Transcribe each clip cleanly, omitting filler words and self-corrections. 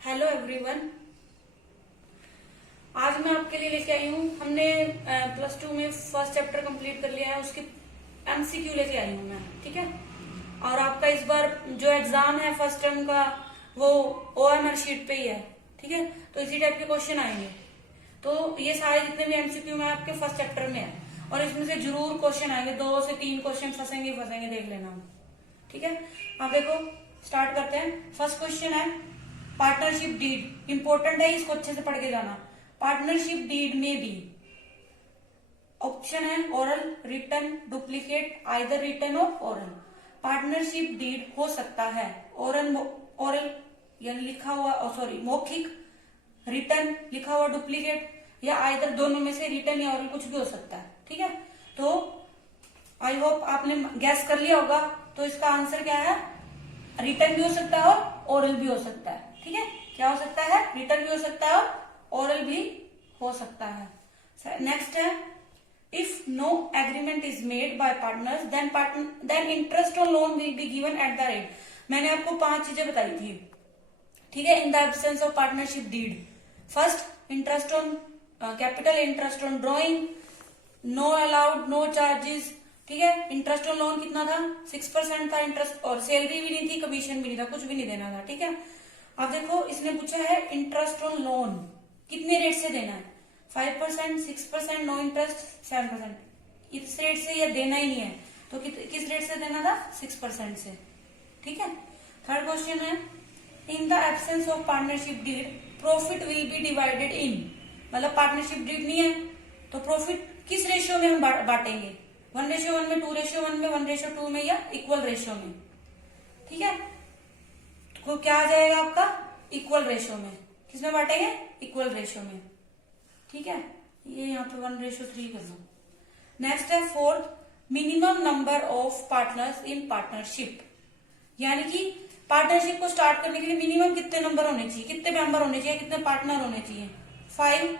Hello everyone. आज मैं आपके लिए लेके आई हूँ। हमने प्लस टू में फर्स्ट चैप्टर कंप्लीट कर लिया है, उसकी एमसीक्यू लेके आई हूँ मैं। ठीक है। और आपका इस बार जो एग्जाम है फर्स्ट टर्म का वो ओएमआर शीट पे ही है। ठीक है। तो इसी टाइप के क्वेश्चन आएंगे। तो ये सारे जितने भी एमसीक्यू में आपके फर्स्ट चैप्टर में है और इसमें से जरूर क्वेश्चन आएंगे, 2 से 3 क्वेश्चन फंसेंगे देख लेना। ठीक है। आप देखो, स्टार्ट करते हैं। फर्स्ट क्वेश्चन है पार्टनरशिप डीड। इंपॉर्टेंट है, इसको अच्छे से पढ़ के जाना। पार्टनरशिप डीड में भी ऑप्शन है oral, written, duplicate, either written और ओरल। पार्टनरशिप डीड हो सकता है ओरल यानी लिखा हुआ, सॉरी मौखिक, रिटन लिखा हुआ, डुप्लीकेट, या आइदर दोनों में से रिटन या ओरल कुछ भी हो सकता है। ठीक है। तो आई होप आपने गैस कर लिया होगा। तो इसका आंसर क्या है? रिटन भी हो सकता है और ओरल भी हो सकता है। ठीक है। क्या हो सकता है? रिटन भी हो सकता है और ओरल भी हो सकता है। नेक्स्ट है if no agreement is made by partners then interest on loan will be given at the rate. मैंने आपको 5 चीजें बताई थी। ठीक है। In the absence of partnership deed, first interest on capital, interest on drawing, no allowed, no charges. ठीक है। Interest on loan कितना था? 6% था इंटरेस्ट, और सैलरी भी नहीं थी, कमीशन भी नहीं था, कुछ भी नहीं देना था। ठीक है। अब देखो, इसने पूछा है इंटरेस्ट ऑन लोन कितने रेट से देना है? 5%, 6%, नो इंटरेस्ट, 7%। इस रेट से यह देना ही नहीं है, तो किस रेट से देना था? 6% से। ठीक है। थर्ड क्वेश्चन है in the absence of partnership deed profit will be divided in. मतलब पार्टनरशिप डीड नहीं है तो प्रॉफिट किस रेशियो में हम बांटेंगे? 1:1 में, 2:1 में, 1:2 में, या इक्वल रेशियो में? ठीक है। तो क्या आ जाएगा आपका? इक्वल रेशियो में। किसमें बांटेंगे? इक्वल रेशियो में। ठीक है। ये यहाँ पे 1:3 कर दो। नेक्स्ट है fourth minimum number of partners in partnership. यानी कि पार्टनरशिप को स्टार्ट करने के लिए मिनिमम कितने नंबर होने चाहिए, कितने मेंबर होने चाहिए, कितने पार्टनर होने चाहिए? 5,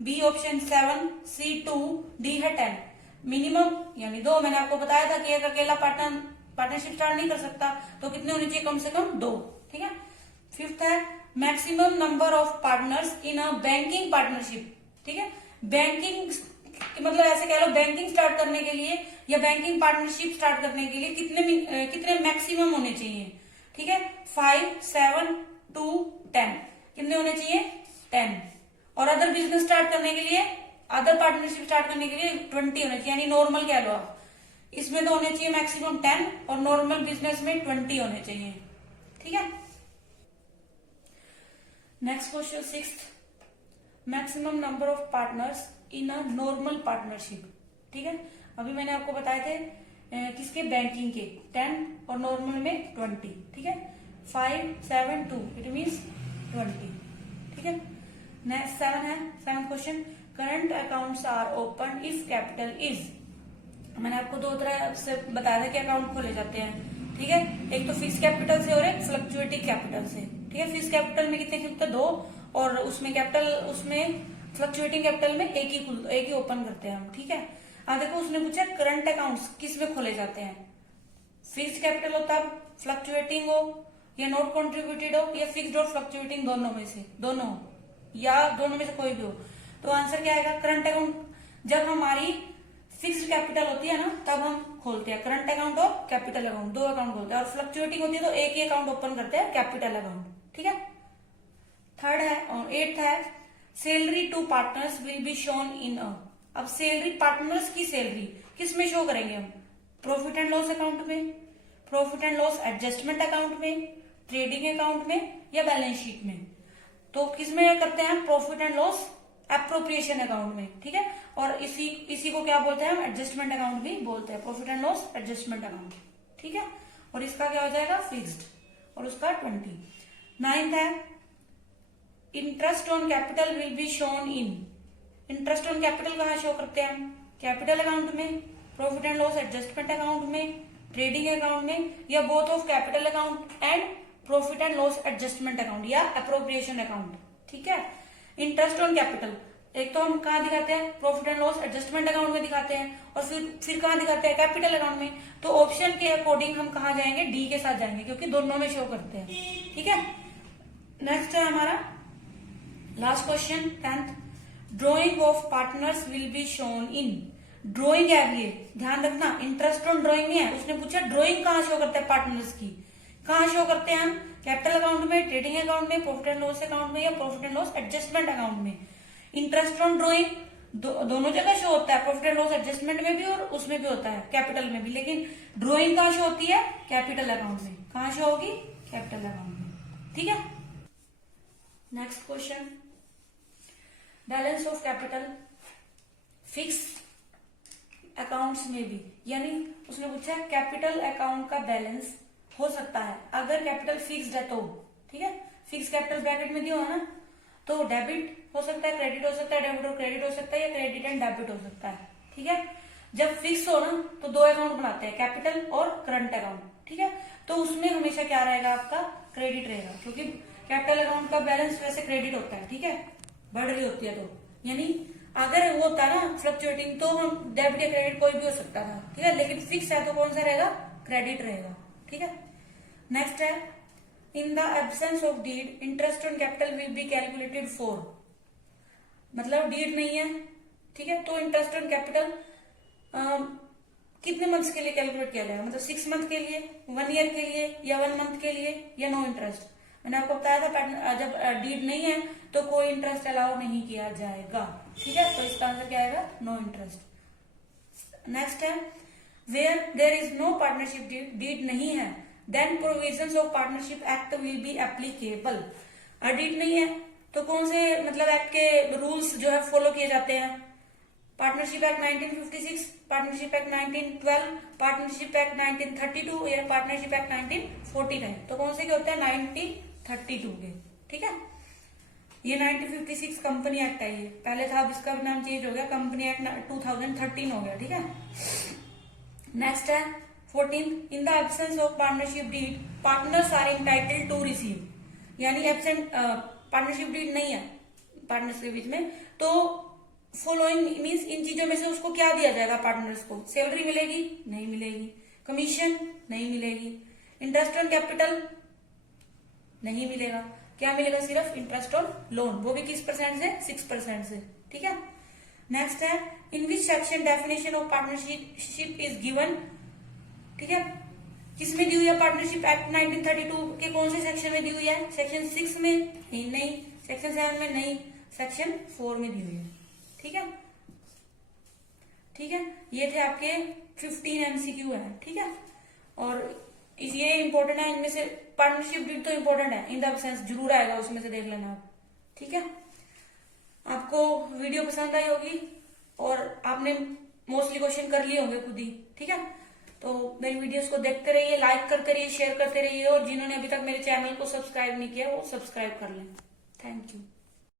बी ऑप्शन 7, सी 2, डी है 10। मिनिमम यानी 2। मैंने आपको बताया था कि एक अकेला पार्टनरशिप स्टार्ट नहीं कर सकता, तो कितने होने चाहिए? कम से कम 2। ठीक है। फिफ्थ है maximum number of partners in a banking partnership. ठीक है। बैंकिंग मतलब ऐसे कह लो, बैंकिंग स्टार्ट करने के लिए या बैंकिंग पार्टनरशिप स्टार्ट करने के लिए कितने मैक्सिमम होने चाहिए? ठीक है। 5, 7, 2, 10। कितने होने चाहिए? 10। और अदर बिजनेस स्टार्ट करने के लिए, अदर पार्टनरशिप स्टार्ट करने के लिए 20 होने चाहिए, यानी नॉर्मल कह लो आप। इसमें तो होने चाहिए मैक्सिमम 10 और नॉर्मल बिजनेस में 20 होने चाहिए। ठीक है। Next question, sixth, maximum number of partners in a normal partnership. ठीक है। अभी मैंने आपको बताए थे किसके? बैंकिंग के 10 और नॉर्मल में 20। ठीक है। 5, 7, 2 इट मीन्स 20। ठीक है। नेक्स्ट 7 है, 7th question, current accounts are open if capital is. मैंने आपको 2 तरह से बताया था कि अकाउंट खोले जाते हैं। ठीक है। एक तो फिक्स कैपिटल से और एक फ्लक्चुएटिंग कैपिटल से। ठीक है। फिक्स कैपिटल में कितने खुलते हैं? 2। और उसमें फ्लक्चुएटिंग कैपिटल में एक ही ओपन करते हैं हम। ठीक है। अब देखो, उसने पूछा करंट अकाउंट्स किस में खोले जाते हैं? फिक्स कैपिटल हो तब, फ्लक्चुएटिंग हो, या नॉट कॉन्ट्रीब्यूटेड हो, या फिक्स्ड और फ्लक्चुएटिंग दोनों में से, दोनों या दोनों में से कोई भी हो। तो आंसर क्या आएगा? करंट अकाउंट जब हमारी फिक्स्ड कैपिटल होती है ना, तब हम खोलते हैं करंट अकाउंट और कैपिटल अकाउंट, 2 अकाउंट खोलते हैं। और फ्लक्चुएटिंग होती है तो एक ही अकाउंट ओपन करते हैं, कैपिटल अकाउंट। ठीक है। थर्ड है और 8th है salary to partners will be shown in a. अब सैलरी, पार्टनर्स की सैलरी किस में शो करेंगे हम? प्रॉफिट एंड लॉस अकाउंट में, profit and loss adjustment account में, ट्रेडिंग अकाउंट में, या बैलेंस शीट में? तो किस में करते हैं? Profit and loss appropriation account में। ठीक है। और इसी को क्या बोलते हैं हम? एडजस्टमेंट अकाउंट भी बोलते हैं, profit and loss adjustment account. ठीक है। और इसका क्या हो जाएगा? फिक्स्ड, और उसका 20। 9th है interest on capital will be shown in. Interest on capital कहाँ शो करते हैं हम? कैपिटल अकाउंट में, profit and loss adjustment account में, ट्रेडिंग अकाउंट में, या both of capital account and profit and loss adjustment account, या अप्रोप्रिएशन अकाउंट। ठीक है। इंटरेस्ट ऑन कैपिटल एक तो हम कहाँ दिखाते हैं? Profit and loss adjustment account में दिखाते हैं, और फिर कहाँ दिखाते हैं? कैपिटल अकाउंट में। तो ऑप्शन के अकॉर्डिंग हम कहाँ जाएंगे? डी के साथ जाएंगे, क्योंकि दोनों में शो करते हैं। ठीक है। नेक्स्ट है हमारा last question 10th। Drawing of partners will be shown in. Drawing है अब ये, ध्यान रखना, इंटरेस्ट ऑन ड्रॉइंग नहीं है। उसने पूछा ड्रॉइंग कहाँ शो करते हैं पार्टनर्स की, कहाँ शो करते हैं हम, कैपिटल अकाउंट में, ट्रेडिंग अकाउंट में, प्रॉफिट एंड लॉस अकाउंट में, या profit and loss adjustment account में। इंटरेस्ट ऑन ड्रॉइंग दोनों जगह शो होता है, प्रॉफिट एंड लॉस एडजस्टमेंट में भी और उसमें भी होता है, कैपिटल में भी। लेकिन ड्रॉइंग कहाँ शो होती है, कैपिटल अकाउंट में। कहाँ शो होगी, कैपिटल अकाउंट में, ठीक है। Next question, balance of capital fix accounts में भी, यानी उसने पूछा कैपिटल अकाउंट का बैलेंस हो सकता है अगर कैपिटल फिक्स्ड है तो, ठीक है। फिक्स कैपिटल ब्रैकेट में दिया हो ना, तो डेबिट हो सकता है, क्रेडिट हो सकता है, डेबिट और क्रेडिट हो सकता है, या क्रेडिट एंड डेबिट हो सकता है, ठीक है। जब फिक्स हो ना तो दो अकाउंट बनाते हैं, कैपिटल और करंट अकाउंट, ठीक है। तो उसमें हमेशा क्या रहेगा, आपका क्रेडिट रहेगा, क्योंकि कैपिटल अकाउंट का बैलेंस वैसे क्रेडिट होता है, ठीक है, बढ़ रही होती है। तो यानी अगर वो होता ना फ्लक्चुएटिंग तो हम डेबिट या क्रेडिट कोई भी हो सकता था, ठीक है। लेकिन फिक्स है तो कौन सा रहेगा, क्रेडिट रहेगा, ठीक है। नेक्स्ट है, in the absence of deed interest on capital will be calculated for. मतलब डीड नहीं है, ठीक है, तो इंटरेस्ट ऑन कैपिटल कितने मंथ्स के लिए कैलकुलेट किया जाएगा, मतलब 6 मंथ के लिए, 1 ईयर के लिए, या 1 मंथ के लिए, या नो इंटरेस्ट। मैंने आपको बताया था जब डीड नहीं है तो कोई इंटरेस्ट अलाउ नहीं किया जाएगा, ठीक है। तो इसका आंसर क्या आएगा, नो इंटरेस्ट। नेक्स्ट है, where there is no partnership deed, deed नहीं है, then provisions of partnership act will be applicable. Deed नहीं है तो कौन से मतलब एक्ट के रूल्स जो है फॉलो किए जाते हैं, partnership act 1956, partnership act 1912, partnership act 1932 या पार्टनरशिप एक्ट 1949। तो कौन से के होते हैं, 1932 के, ठीक है। ये 1956 कंपनी एक्ट है, ये पहले था, अब इसका भी नाम चेंज हो गया, कंपनी एक्ट 2013 हो गया, ठीक है। नेक्स्ट है 14th, in the absence of partnership deed partners are entitled to receive. यानी एब्सेंट पार्टनरशिप डीड नहीं है पार्टनर्स के बीच में, तो फॉलोइंग मीन्स इन चीजों में से उसको क्या दिया जाएगा, पार्टनर्स को सैलरी मिलेगी, नहीं मिलेगी, कमीशन नहीं मिलेगी, इंटरेस्ट ऑन कैपिटल नहीं मिलेगा, क्या मिलेगा, सिर्फ इंटरेस्ट ऑन लोन, वो भी किस परसेंट से, 6% से, ठीक है। नेक्स्ट है, in which section definition of partnership is given, ठीक है। किसमें दी हुई है, पार्टनरशिप एक्ट 1932 के कौन से सेक्शन में दी हुई है, सेक्शन 6 में, नहीं, सेक्शन 7 में नहीं, सेक्शन 4 में दी हुई है, ठीक है, ठीक है। ये थे आपके 15 MCQ है, ठीक है। और ये इंपॉर्टेंट है, इनमें से पार्टनरशिप डीड तो इंपॉर्टेंट है, इन द एब्सेंस जरूर आएगा, उसमें से देख लेना आप, ठीक है। आपको वीडियो पसंद आई होगी और आपने मोस्टली क्वेश्चन कर लिए होंगे खुद ही, ठीक है। तो मेरी वीडियोस को देखते रहिए, लाइक करते रहिए, शेयर करते रहिए, और जिन्होंने अभी तक मेरे चैनल को सब्सक्राइब नहीं किया वो सब्सक्राइब कर लें। Thank you.